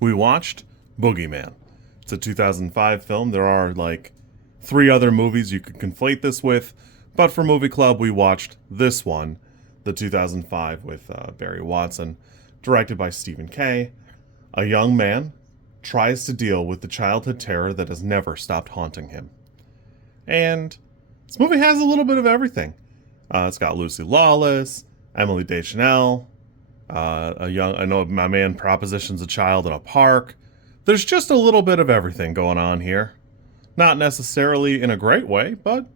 we watched Boogeyman. It's a 2005 film. There are like 3 other movies you could conflate this with, but for Movie Club, we watched this one, the 2005 with Barry Watson, directed by Stephen Kay. A young man tries to deal with the childhood terror that has never stopped haunting him. And this movie has a little bit of everything. It's got Lucy Lawless, Emily Deschanel, I know my man propositions a child in a park. There's just a little bit of everything going on here. Not necessarily in a great way, but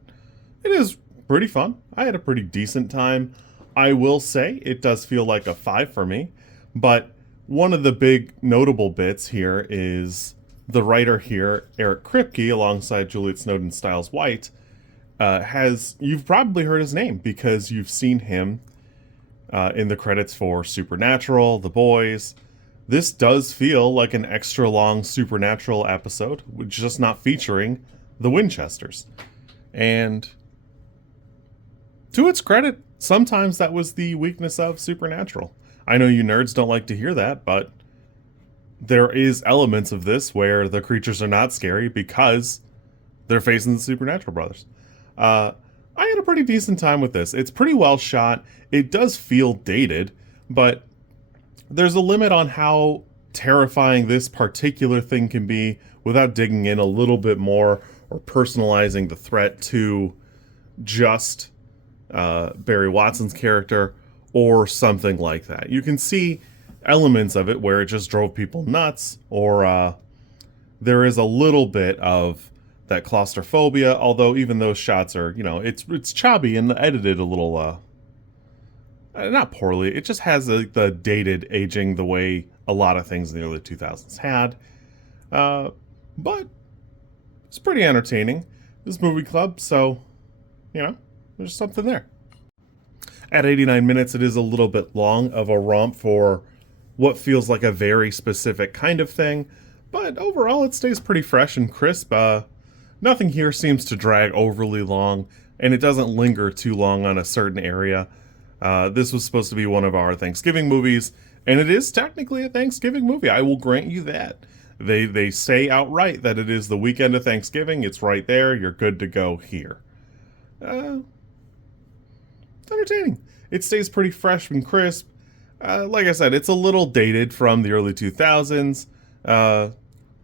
it is pretty fun. I had a pretty decent time. I will say it does feel like a 5 for me, but one of the big notable bits here is the writer here, Eric Kripke, alongside Juliet Snowden, Stiles White, you've probably heard his name because you've seen him in the credits for Supernatural, The Boys. This does feel like an extra long Supernatural episode, just not featuring the Winchesters. And to its credit, sometimes that was the weakness of Supernatural. I know you nerds don't like to hear that, but there is elements of this where the creatures are not scary because they're facing the Supernatural brothers. I had a pretty decent time with this. It's pretty well shot. It does feel dated, but there's a limit on how terrifying this particular thing can be without digging in a little bit more or personalizing the threat to just Barry Watson's character or something like that. You can see elements of it where it just drove people nuts, or there is a little bit of that claustrophobia, although even those shots are, it's chubby and edited a little, not poorly. It just has the dated aging the way a lot of things in the early 2000s had. But it's pretty entertaining. This Movie Club, so, there's something there. At 89 minutes, it is a little bit long of a romp for what feels like a very specific kind of thing, but overall it stays pretty fresh and crisp. Nothing here seems to drag overly long, and it doesn't linger too long on a certain area. This was supposed to be one of our Thanksgiving movies, and it is technically a Thanksgiving movie. I will grant you that. They say outright that it is the weekend of Thanksgiving. It's right there. You're good to go here. It's entertaining. It stays pretty fresh and crisp. Like I said, it's a little dated from the early 2000s.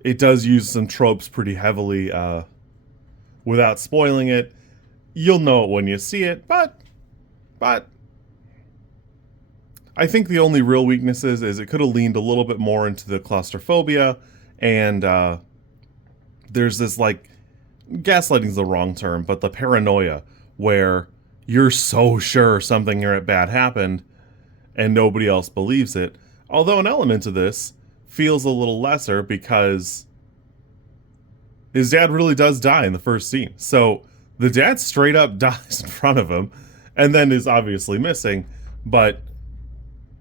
It does use some tropes pretty heavily. Without spoiling it, you'll know it when you see it, but I think the only real weaknesses is it could have leaned a little bit more into the claustrophobia, and there's this, like, gaslighting's the wrong term, but the paranoia where you're so sure something bad happened and nobody else believes it. Although an element of this feels a little lesser because his dad really does die in the first scene. So the dad straight up dies in front of him and then is obviously missing. But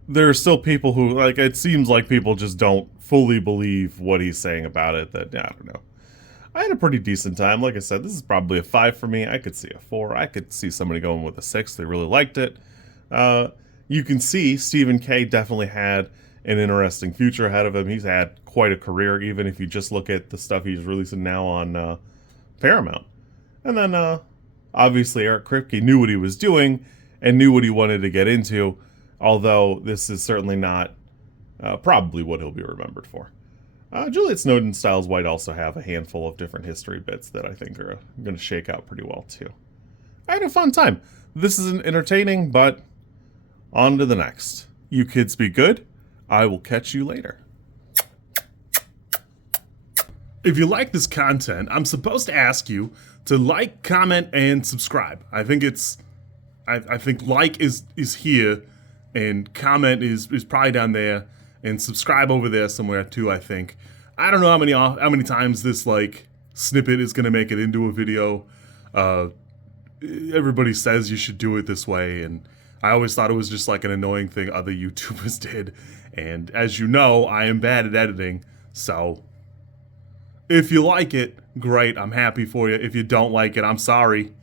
there are still people who, like, it seems like people just don't fully believe what he's saying about it. That, I don't know. I had a pretty decent time. Like I said, this is probably a 5 for me. I could see a 4. I could see somebody going with a 6. They really liked it. You can see Stephen Kay definitely had an interesting future ahead of him. He's had quite a career, even if you just look at the stuff he's releasing now on Paramount. And then, obviously, Eric Kripke knew what he was doing and knew what he wanted to get into, although this is certainly not probably what he'll be remembered for. Juliet Snowden and Stiles White also have a handful of different history bits that I think are going to shake out pretty well, too. I had a fun time. This isn't entertaining, but on to the next. You kids be good. I will catch you later. If you like this content, I'm supposed to ask you to like, comment, and subscribe. I think like is here, and comment is probably down there, and subscribe over there somewhere too, I think. I don't know how many times this, like, snippet is going to make it into a video. Everybody says you should do it this way, and I always thought it was just like an annoying thing other YouTubers did. And as you know, I am bad at editing, so if you like it, great, I'm happy for you. If you don't like it, I'm sorry.